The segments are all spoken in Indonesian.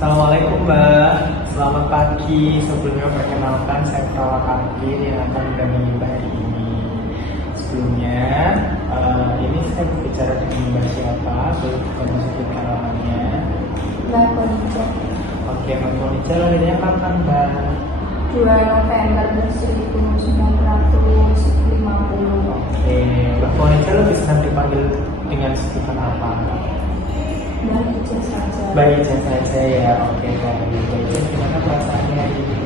Assalamualaikum Mbak, selamat pagi. Sebelumnya perkenalkan saya Perawat Akil yang akan mendampingi Mbak hari ini. Sebelumnya, ini saya berbicara dengan Mbak siapa? Boleh kita sebutkan namanya? Mbak Konija. Oke, Mbak Konija lahirnya kapan Mbak? 2 November 1950. Oke, Mbak Konija lebih senang dipanggil dengan sebutan apa? Mbak Ija saja. Mbak Ija saja ya. Oke, Mbak Ija, gimana perasaannya hari ini?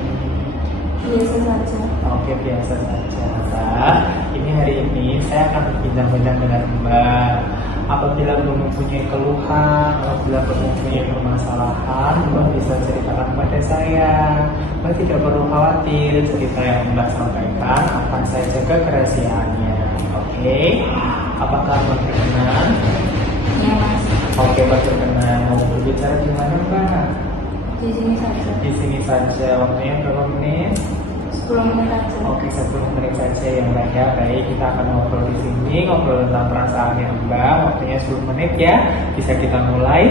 Biasa saja. Oke, biasa saja Mbak. Ini hari ini saya akan berbincang-bincang dengan Mbak. Apabila Mbak mempunyai keluhan, apabila Mbak mempunyai permasalahan, Mbak bisa ceritakan kepada saya. Mbak tidak perlu khawatir, cerita yang Mbak sampaikan akan saya jaga kerahasiaannya. Oke, apakah Mbak berkenan? Ya Mas. Oke, Mbak berkenan. Mau berbicara di mana Mbak? Di sini saja. Di sini saja. Waktunya berapa menit? 10 menit saja. Oke, 10 menit saja ya Mbak ya. Baik, kita akan ngobrol di sini, ngobrol tentang perasaannya Mbak. Waktunya 10 menit ya. Bisa kita mulai?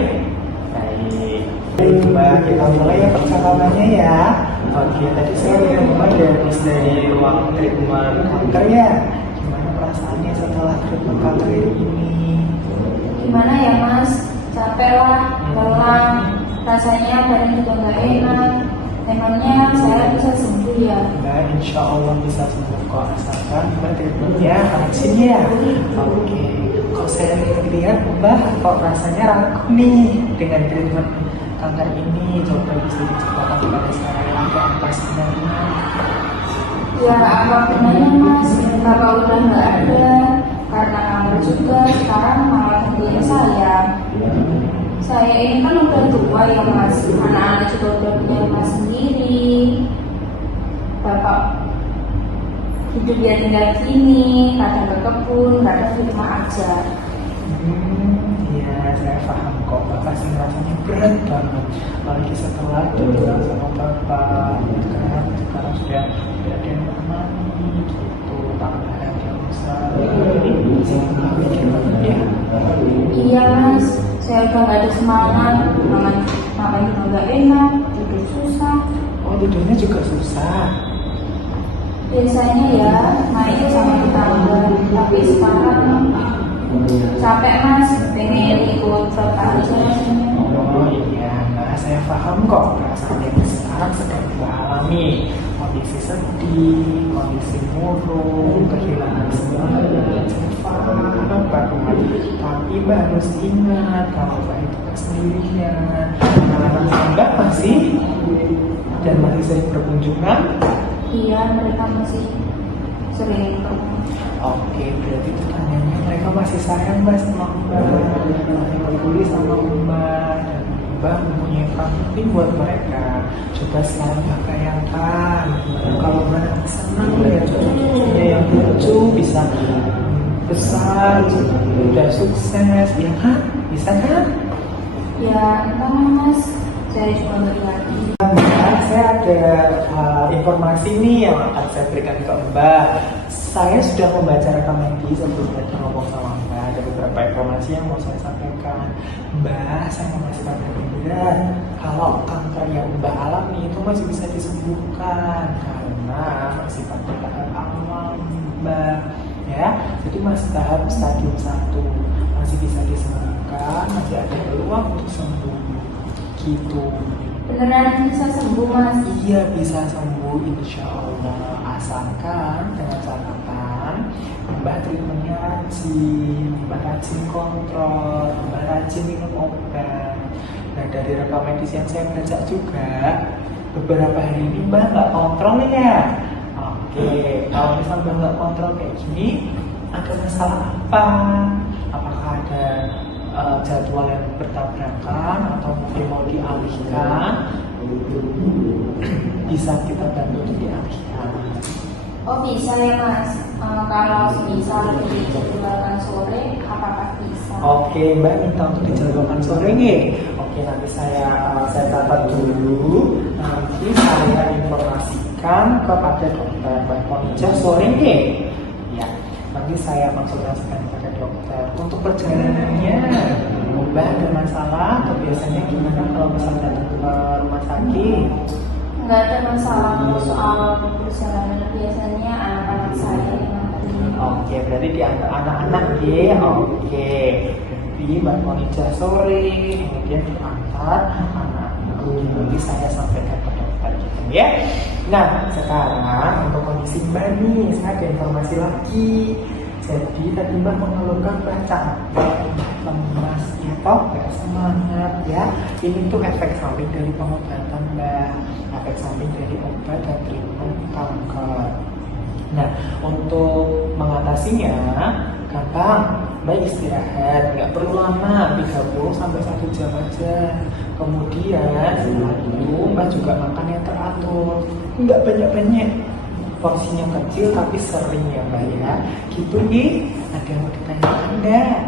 Baik. Baik Mbak, kita mulai ya percakapannya ya. Oke, tadi saya lihat Mbak dari ruang treatment kanker ya. Gimana perasaannya setelah treatment kanker ini? Gimana ya Mas? Capek lah, lelah. Rasanya badan juga nggak enak. Emangnya saya bisa sembuh ya? Mbak, insya Allah bisa sembuh kok, asalkan Mbak treatmentnya rajin ya. Oke, kok saya lihat Mbak kok rasanya ragu nih dengan treatment kanker ini. Coba bisa diceritakan kepada saya ada apa sebenarnya? Ya apa gunanya Mas? Bapak udah nggak ada. Karena kanker juga sekarang malah tentunya saya. Saya ini kan udah tua ya Mas. Anak-anak juga udah punya rumah sendiri. Bapak hidup ya tinggal gini, kadang ke kebun, kadang di rumah aja. Iya, saya paham kok. Mbak pasti rasanya berat banget. Apalagi setelah tinggal sama Bapak, ya kan? Sekarang sudah ada yang menemani gitu. Tambah ada usaha. Ini bikin banget ya. Iya Mas, saya udah gak ada semangat. Makan juga gak enak, tidur susah. Oh, tidurnya juga susah. Biasanya ya main sama tetangga, tapi sekarang capek Mas, pengen ikut tertarik. Oh iya, nah saya paham kok perasaan yang sekarang sedang Mbak alami. Kondisi sedih, kondisi murung, kehilangan semangat, saya paham banget. Tapi Mbak harus ingat kalau Mbak itu gak sendirian. Anak-anak Mbak masih dan masih sering berkunjungan. Iya, mereka masih sering ketemu. Oke, berarti itu tandanya mereka masih sayang Mbak sama Mbak, masih peduli sama Mbak, dan Mbak mempunyai peran penting buat mereka. Coba sekarang Mbak bayangkan, kalau Mbak nanti senang lihat cucu-cucunya yang lucu, bisa besar, udah sukses, ya kan? Bisa kan? Ya, entah Mas, saya juga nggak ngerti. Mbak, saya ada informasi nih yang akan saya berikan ke Mbak. Saya sudah membaca rekam medis sebelum tadi ngomong sama Mbak. Ada beberapa informasi yang mau saya sampaikan. Mbak, saya mau kasih kabar gembira. Kalau kanker yang Mbak alami itu masih bisa disembuhkan karena masih pada tahap awal Mbak. Ya, jadi masih tahap stadium 1, masih bisa disembuhkan, masih ada peluang untuk sembuh. Gitu. Beneran bisa sembuh Mas? Iya, bisa sembuh insya Allah, asalkan dengan catatan Mbak treatmentnya rajin, Mbak rajin kontrol, Mbak rajin minum obat. Nah, dari rekam medis yang saya baca juga beberapa hari ini Mbak nggak kontrol ya. Oke, kalau misal Mbak nggak kontrol kayak gini, ada masalah apa? Apakah ada jadwal yang bertabrakan atau mungkin mau dialihkan? Bisa kita bantu untuk dialihkan. Oh bisa ya Mas, kalau misal dijadwalkan sore, apakah bisa? Oke, Mbak minta untuk dijadwalkan sore nih. Oke, nanti saya catat dulu. Nanti saya informasikan kepada dokter Mbak Konija sore nih. Ya, nanti saya konsultasikan kepada dokter untuk perjalanannya. Mbak ada masalah atau biasanya gimana kalau misalnya datang ke rumah sakit? Nggak ada masalah kalau soal perjalanan, biasanya anak-anak saya yang pergi. Oke, berarti di antara anak-anak ya. Oke, berarti Mbak Monica sore, kemudian diantar anak-anak. Nanti saya sampaikan ke dokter gitu ya. Nah, sekarang untuk kondisi Mbak nih, saya ada informasi lagi. Jadi tadi Mbak mengeluhkan baca lemas ya toh, nggak semangat ya. Ini tuh efek samping dari pengobatan Mbak, efek samping dari obat dan treatment kanker. Nah, untuk mengatasinya gampang, Mbak istirahat, nggak perlu lama, 30 sampai 1 jam aja. Kemudian setelah itu Mbak juga makan yang teratur, nggak banyak-banyak, porsinya kecil tapi sering ya Mbak ya. Gitu nih, ada yang mau ditanyakan enggak?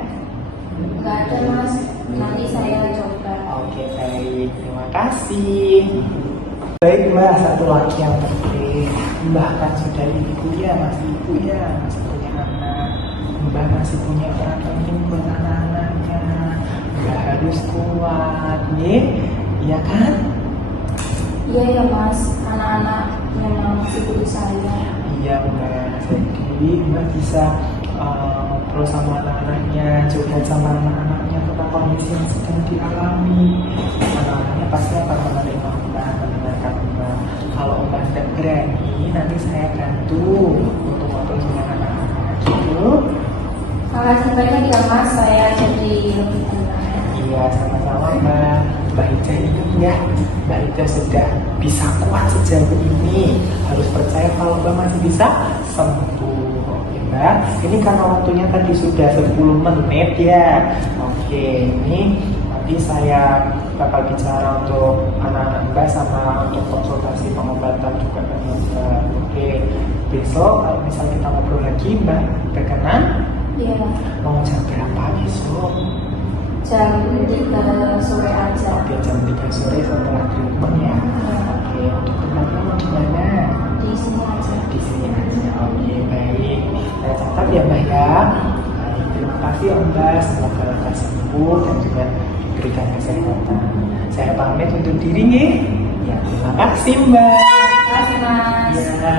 Nggak ada mas, nanti saya coba. Oke, baik, terima kasih. Baik Mbak, satu lagi yang penting, Mbak kan sudah ibu ya, masih ibu ya, masih punya anak. Mbak masih punya peran penting buat anak-anaknya. Mbak harus kuat, ya, iya kan? Iya ya mas, anak-anak memang masih butuh saya. Iya Mbak, jadi Mbak bisa ngobrol sama anak-anaknya, curhat sama anak-anaknya tentang kondisi yang sedang dialami. Anak-anaknya pasti akan menerima Mbak, mendengarkan Mbak. Kalau Mbak tidak berani, nanti saya bantu untuk ngobrol sama anak-anak gitu. Makasih banyak ya mas, saya jadi lebih tenang. Iya, sama-sama Mbak. Mbak Ida ingat ya, Mbak Ida sudah bisa kuat sejauh ini. Harus percaya kalau Mbak masih bisa sembuh. Oke Mbak, ini karena waktunya tadi sudah 10 menit ya. Oke, ini nanti saya bakal bicara untuk anak-anak Mbak sama untuk konsultasi pengobatan juga kan Mbak. Oke, besok kalau misalnya kita ngobrol lagi Mbak, berkenan? Iya, Mau jam berapa besok? jam 3 sore aja. Oke, jam 3 sore setelah treatment ya. Oke, untuk tempatnya mau di mana? Di sini aja. Di sini aja. Oke, baik. Saya catat ya Mbak ya. Baik, terima kasih ya Mbak. Semoga lekas sembuh dan juga diberikan kesehatan. Saya pamit untuk diri nih. Ya, terima kasih Mbak. Terima kasih mas. Ya.